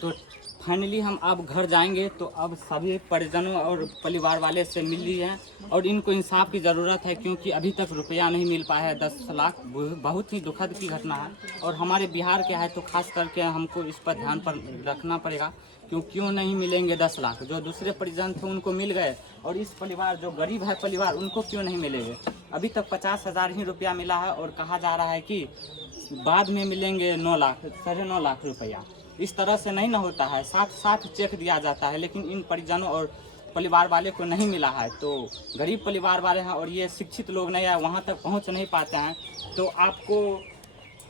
तो फाइनली हम अब घर जाएंगे, तो अब सभी परिजनों और परिवार वाले से मिल लिए हैं और इनको इंसाफ की ज़रूरत है, क्योंकि अभी तक रुपया नहीं मिल पाया है 10 लाख। बहुत ही दुखद की घटना है और हमारे बिहार के है, तो खास करके हमको इस पर ध्यान पर रखना पड़ेगा। क्यों नहीं मिलेंगे 10 लाख? जो दूसरे परिजन थे उनको मिल गए, और इस परिवार जो गरीब है परिवार, उनको क्यों नहीं मिलेंगे? अभी तक 50,000 ही रुपया मिला है और कहा जा रहा है कि बाद में मिलेंगे 9 लाख, 9.5 लाख रुपया। इस तरह से नहीं ना होता है, साथ साथ चेक दिया जाता है, लेकिन इन परिजनों और परिवार वाले को नहीं मिला है। तो गरीब परिवार वाले हैं और ये शिक्षित लोग नहीं है, वहाँ तक पहुँच नहीं पाते हैं। तो आपको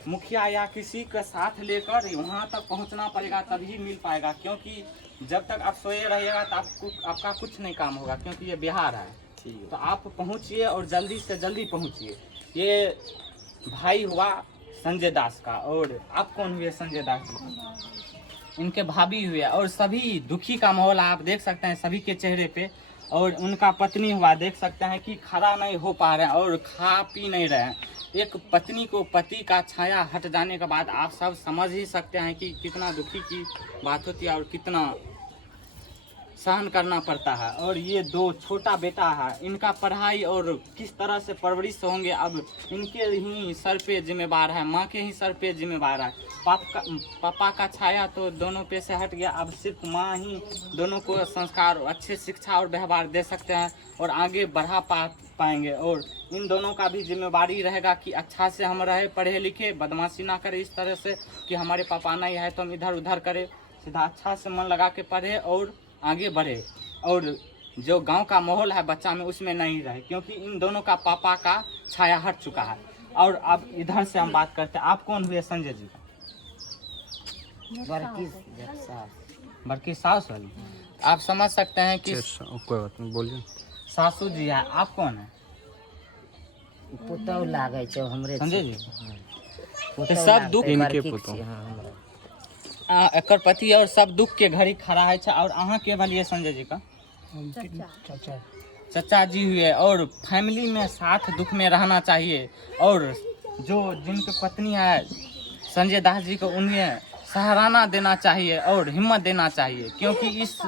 मुखिया या किसी का साथ लेकर वहाँ तक पहुँचना पड़ेगा, तभी मिल पाएगा। क्योंकि जब तक आप सोए रहिएगा तो आपका कुछ नहीं काम होगा, क्योंकि ये बिहार है। तो आप पहुँचिए और जल्दी से जल्दी पहुँचिए। ये भाई हुआ संजय दास का, और आप कौन हुए? संजय दास जी, इनके भाभी हुए, और सभी दुखी का माहौल आप देख सकते हैं सभी के चेहरे पे। और उनका पत्नी हुआ, देख सकते हैं कि खड़ा नहीं हो पा रहे हैं और खा पी नहीं रहे हैं। एक पत्नी को पति का छाया हट जाने के बाद आप सब समझ ही सकते हैं कि कितना दुखी की बात होती है और कितना सहन करना पड़ता है। और ये 2 छोटा बेटा है, इनका पढ़ाई और किस तरह से परवरिश होंगे, अब इनके ही सर पे जिम्मेवार है, माँ के ही सर पे जिम्मेवार है। पापा का छाया तो दोनों पे से हट गया, अब सिर्फ माँ ही दोनों को संस्कार, अच्छे शिक्षा और व्यवहार दे सकते हैं और आगे बढ़ा पाएंगे। और इन दोनों का भी जिम्मेवारी रहेगा कि अच्छा से हम रहे, पढ़े लिखे, बदमाशी ना करें इस तरह से कि हमारे पापा नहीं है तो हम इधर उधर करें, सीधा अच्छा से मन लगा के पढ़े और आगे बढ़े। और जो गांव का माहौल है बच्चा में, उसमें नहीं रहे, क्योंकि इन दोनों का पापा का छाया हट चुका है। और अब इधर से हम बात करते हैं, आप कौन हुए संजय जी? बड़की सास वाली। आप समझ सकते हैं कि कोई बात नहीं, बोलिए। सासू जी है, आप कौन है? पुतौ लागे छो हमरे संजय जी। तो सब दुख इनके पुतौ, एकर पति और सब दुख के घड़ी खड़ा है। और अहाँ के भलिए संजय जी का चचा जी हुए, और फैमिली में साथ दुख में रहना चाहिए। और जो जिनकी पत्नी है संजय दास जी को, उन्हें सहाराना देना चाहिए और हिम्मत देना चाहिए, क्योंकि इस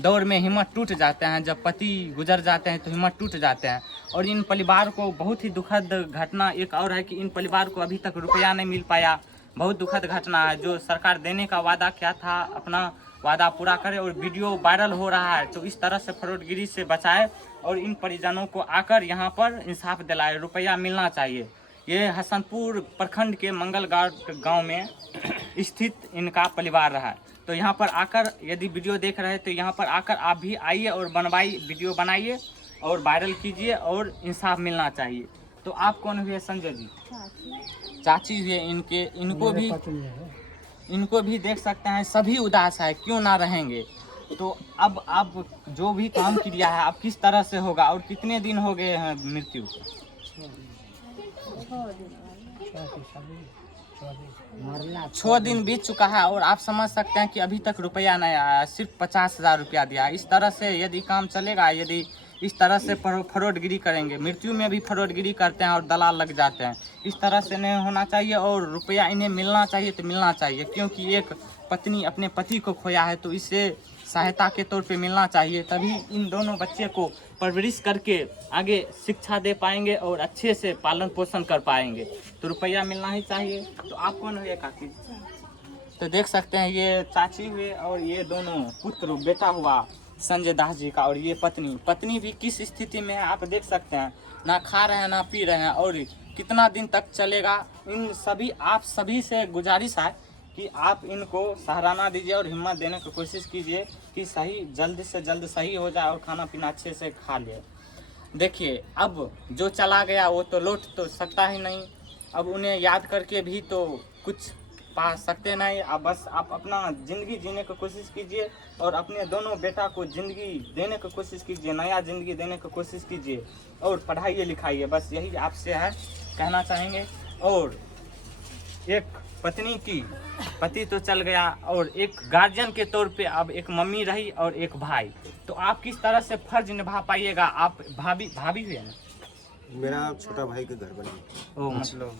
दौर में हिम्मत टूट जाते हैं। जब पति गुजर जाते हैं तो हिम्मत टूट जाते हैं। और इन परिवार को बहुत ही दुखद घटना एक और है कि इन परिवार को अभी तक रुपया नहीं मिल पाया। बहुत दुखद घटना है। जो सरकार देने का वादा किया था, अपना वादा पूरा करे। और वीडियो वायरल हो रहा है, तो इस तरह से फ्रॉडगिरी से बचाए और इन परिजनों को आकर यहाँ पर इंसाफ दिलाए, रुपया मिलना चाहिए। ये हसनपुर प्रखंड के मंगलघाट गांव में स्थित इनका परिवार रहा है। तो यहाँ पर आकर, यदि वीडियो देख रहे हैं तो यहाँ पर आकर आप भी आइए और वीडियो बनाइए और वायरल कीजिए और इंसाफ मिलना चाहिए। तो आप कौन हुए संजय जी? चाची हुए इनके। इनको भी देख सकते हैं सभी उदास है, क्यों ना रहेंगे। तो अब आप जो भी काम किया है, अब किस तरह से होगा और कितने दिन हो गए हैं मृत्यु को? 6 दिन बीत चुका है। और आप समझ सकते हैं कि अभी तक रुपया नहीं आया, सिर्फ 50,000 रुपया दिया। इस तरह से यदि काम चलेगा, यदि इस तरह से फ्रॉडगिरी करेंगे, मृत्यु में भी फ्रॉडगिरी करते हैं और दलाल लग जाते हैं, इस तरह से नहीं होना चाहिए। और रुपया इन्हें मिलना चाहिए तो मिलना चाहिए, क्योंकि एक पत्नी अपने पति को खोया है, तो इससे सहायता के तौर पे मिलना चाहिए। तभी इन दोनों बच्चे को परवरिश करके आगे शिक्षा दे पाएंगे और अच्छे से पालन पोषण कर पाएंगे। तो रुपया मिलना ही चाहिए। तो आप कौन हुए काकी? तो देख सकते हैं ये चाची हुए और ये दोनों पुत्र, बेटा हुआ संजय दास जी का, और ये पत्नी भी किस स्थिति में है आप देख सकते हैं। ना खा रहे हैं ना पी रहे हैं, और कितना दिन तक चलेगा। इन सभी आप सभी से गुजारिश है कि आप इनको सहाराना दीजिए और हिम्मत देने की कोशिश कीजिए कि सही जल्द से जल्द सही हो जाए और खाना पीना अच्छे से खा ले। देखिए, अब जो चला गया वो तो लौट तो सकता ही नहीं। अब उन्हें याद करके भी तो कुछ पा सकते नहीं। अब बस आप अपना ज़िंदगी जीने की कोशिश कीजिए और अपने दोनों बेटा को ज़िंदगी देने की कोशिश कीजिए, नया ज़िंदगी देने की कोशिश कीजिए और पढ़ाइए लिखाइए। बस यही आपसे है, कहना चाहेंगे। और एक पत्नी की पति तो चल गया, और एक गार्जियन के तौर पे अब एक मम्मी रही और एक भाई। तो आप किस तरह से फर्ज निभा पाइएगा? आप भाभी हुए ना, मेरा छोटा भाई के घर बने। ओ मतलब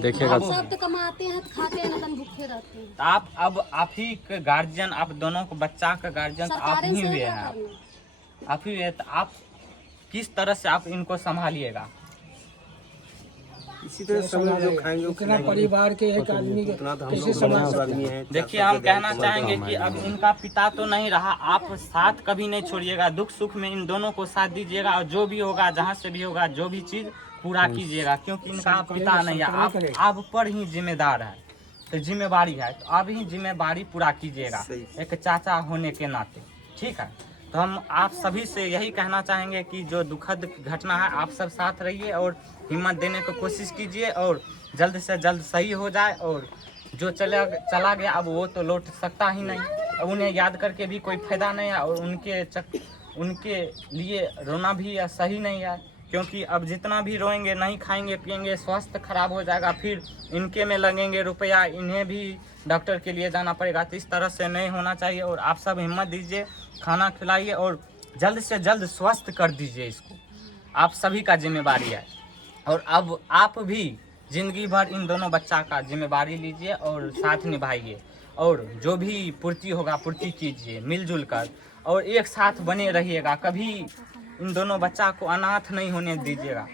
देखिएगा हम सब तो कमाते हैं तो खाते हैं, ना भूखे रहते हैं। तो आप ही के गार्जियन, आप दोनों को बच्चा का गार्जियन तो आप सरकारें ही से हुए क्या हैं, करना? आप ही हुए। तो आप किस तरह से आप इनको संभालिएगा? इसी तरह सब लोग जो खाएंगे इतना परिवार के एक आदमी के उतना तो हम कैसे लोग संभाल सकते आदमी हैं? हैं। देखिए, हम कहना चाहेंगे कि अब इनका पिता तो नहीं रहा, आप साथ कभी नहीं छोड़िएगा, दुख सुख में इन दोनों को साथ दीजिएगा और जो भी होगा, जहाँ से भी होगा, जो भी चीज पूरा कीजिएगा, क्योंकि इनका पिता नहीं है, आप पर ही जिम्मेदार है, तो जिम्मेवारी है, तो आप ही जिम्मेवारी पूरा कीजिएगा एक चाचा होने के नाते, ठीक है। तो हम आप सभी से यही कहना चाहेंगे कि जो दुखद घटना है, आप सब साथ रहिए और हिम्मत देने की कोशिश कीजिए और जल्द से जल्द सही हो जाए। और जो चला गया अब वो तो लौट सकता ही नहीं, अब उन्हें याद करके भी कोई फायदा नहीं है और उनके लिए रोना भी सही नहीं है, क्योंकि अब जितना भी रोएंगे, नहीं खाएंगे पिएंगे, स्वास्थ्य खराब हो जाएगा, फिर इनके में लगेंगे रुपया, इन्हें भी डॉक्टर के लिए जाना पड़ेगा। तो इस तरह से नहीं होना चाहिए और आप सब हिम्मत दीजिए, खाना खिलाइए और जल्द से जल्द स्वस्थ कर दीजिए इसको, आप सभी का जिम्मेवारी है। और अब आप भी जिंदगी भर इन दोनों बच्चा का जिम्मेवारी लीजिए और साथ निभाइए और जो भी पूर्ति होगा पूर्ति कीजिए मिलजुल कर और एक साथ बने रहिएगा, कभी इन दोनों बच्चा को अनाथ नहीं होने दीजिएगा।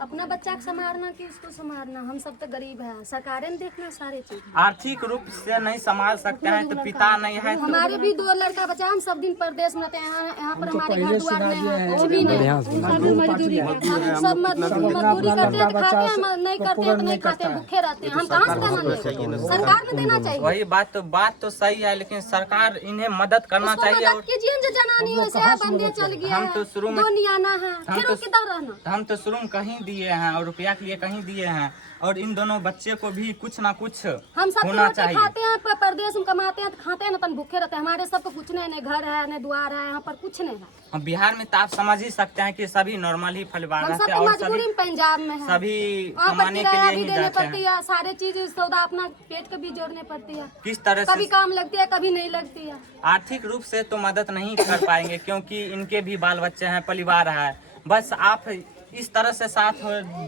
अपना बच्चा को संभालना कि उसको संभालना, हम सब तो गरीब हैं, सरकारें देखना सारे चीज। आर्थिक रूप से नहीं संभाल सकते हैं तो पिता नहीं है तो हमारे भी 2 लड़का बच्चा, हम सब दिन परदेश में रहते हैं, यहाँ पर हमारे घर द्वार नहीं है, कुछ भी नहीं, हम सब मजदूरी करते हैं तो खाते हैं, नहीं करते हैं तो नहीं खाते हैं, भूखे रहते हैं। हम कहाँ से देना, सरकार को देना चाहिए। वही बात तो सही है, लेकिन सरकार इन्हें मदद करना चाहिए। और कीजिए जो जनानी हो से बंदे चल गया हम तो शुरू में आना है, फिर किधर रहना। हम तो शुरू में कहीं दिए हैं और रुपया के लिए कहीं दिए हैं और इन दोनों बच्चे को भी कुछ ना कुछ हम सब होना चाहिए। खाते हैं, परदेश में कमाते हैं तो खाते हैं ना, तन भूखे रहते हैं। हमारे सबको कुछ नहीं घर है, नहीं द्वार है, यहाँ पर कुछ नहीं है। हम बिहार में तो आप समझ ही सकते हैं कि सभी नॉर्मल ही परिवार हम रहते सब हैं और मजबूरी में पंजाब में है, सभी वहाँ पर कमाने के किराया लिए भी ही देने जाते पड़ती हैं। है, सारे चीज सौदा अपना पेट के भी जोड़ने पड़ती है, किस तरह कभी से काम लगती है कभी नहीं लगती है। आर्थिक रूप से तो मदद नहीं कर पाएंगे क्योंकि इनके भी बाल बच्चे हैं, परिवार है। बस आप इस तरह से साथ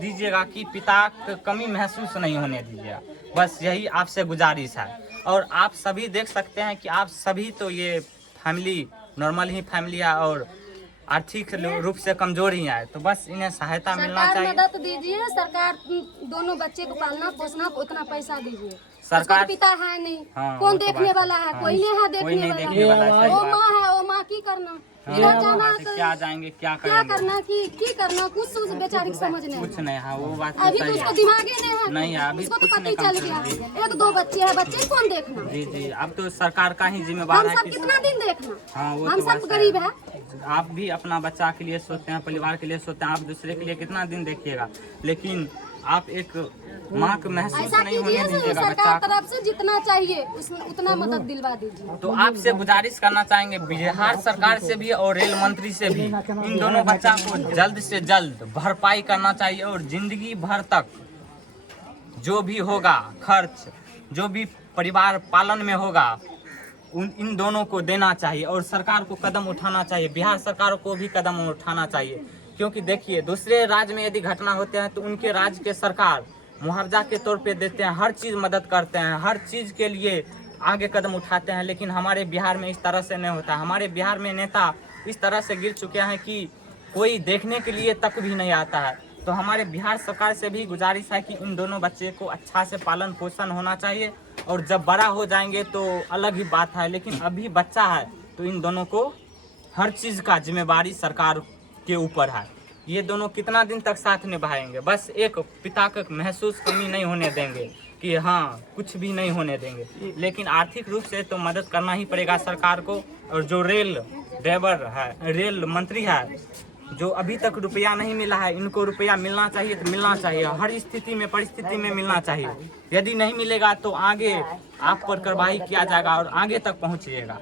दीजिएगा कि पिता की कमी महसूस नहीं होने दीजिएगा, बस यही आपसे गुजारिश है। और आप सभी देख सकते हैं कि आप सभी तो ये फैमिली नॉर्मल ही फैमिली है और आर्थिक रूप से कमजोर ही है, तो बस इन्हें सहायता मिलना सरकार चाहिए। मदद दीजिए, सरकार दोनों बच्चे को पालना पोसना उतना पैसा दीजिए। सरकार उसका पिता है नहीं, हाँ, कौन वो तो देखने बात वाला है, कोई नहीं है कोई नहीं देखने देखने वाला। वाला है, वो सही बात। माँ है, वो माँ की करना, हाँ, इधर जाना वहाँ से क्या जाएंगे, क्या क्या करेंगे, करना की करना, कुछ उस बेचारी को समझ नहीं कुछ नहीं है। वो बात अभी तो तो सही उसको है। दिमाग ही नहीं है, नहीं है, अभी उसको तो कुछ पता नहीं ही चल काम गया। कर रही। 1-2 बच्चे हैं, बच्चे कौन देखना, जी जी, अब तो सरकार का ही जिम्मेवार हम है सब कि कितना दिन देखना। हाँ, वो हम तो बात सब है। गरीब है। आप भी अपना बच्चा के लिए सोचते हैं, परिवार के लिए सोचते हैं, आप दूसरे के लिए कितना दिन देखिएगा, लेकिन आप एक माँ को महसूस ऐसा नहीं कीजिए होने दीजिएगा बच्चा सरकार को। तरफ से जितना चाहिए उतना मदद दिलवा दीजिए। तो आपसे गुजारिश करना चाहेंगे बिहार सरकार से भी और रेल मंत्री से भी, इन दोनों बच्चा को जल्द से जल्द भरपाई करना चाहिए और जिंदगी भर तक जो भी होगा खर्च, जो भी परिवार पालन में होगा, इन दोनों को देना चाहिए और सरकार को कदम उठाना चाहिए, बिहार सरकार को भी कदम उठाना चाहिए। क्योंकि देखिए, दूसरे राज्य में यदि घटना होते हैं तो उनके राज्य के सरकार मुआवजा के तौर पे देते हैं, हर चीज़ मदद करते हैं, हर चीज़ के लिए आगे कदम उठाते हैं, लेकिन हमारे बिहार में इस तरह से नहीं होता। हमारे बिहार में नेता इस तरह से गिर चुके हैं कि कोई देखने के लिए तक भी नहीं आता है। तो हमारे बिहार सरकार से भी गुजारिश है कि इन दोनों बच्चे को अच्छा से पालन पोषण होना चाहिए और जब बड़ा हो जाएंगे तो अलग ही बात है, लेकिन अभी बच्चा है तो इन दोनों को हर चीज़ का जिम्मेवारी सरकार के ऊपर है। ये दोनों कितना दिन तक साथ निभाएंगे, बस एक पिता का महसूस कमी नहीं होने देंगे कि हाँ कुछ भी नहीं होने देंगे, लेकिन आर्थिक रूप से तो मदद करना ही पड़ेगा सरकार को। और जो रेल ड्राइवर है, रेल मंत्री है, जो अभी तक रुपया नहीं मिला है, इनको रुपया मिलना चाहिए तो मिलना चाहिए, हर स्थिति में परिस्थिति में मिलना चाहिए। यदि नहीं मिलेगा तो आगे आप पर कार्रवाई किया जाएगा और आगे तक पहुँचिएगा।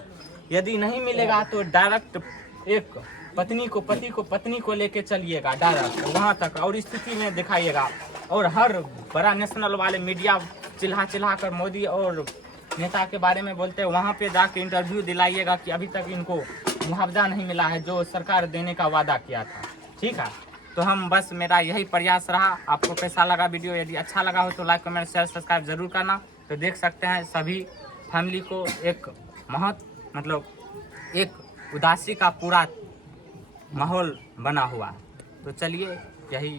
यदि नहीं मिलेगा तो डायरेक्ट एक पत्नी को लेके चलिएगा डायरेक्ट वहाँ तक और स्थिति में दिखाइएगा। और हर बड़ा नेशनल वाले मीडिया चिल्ला कर मोदी और नेता के बारे में बोलते हैं, वहाँ पे जाके इंटरव्यू दिलाइएगा कि अभी तक इनको मुआवजा नहीं मिला है जो सरकार देने का वादा किया था। ठीक है, तो हम बस मेरा यही प्रयास रहा। आपको कैसा लगा वीडियो? यदि अच्छा लगा हो तो लाइक कमेंट शेयर सब्सक्राइब जरूर करना। तो देख सकते हैं सभी फैमिली को एक मतलब एक उदासी का पूरा माहौल बना हुआ है। तो चलिए यही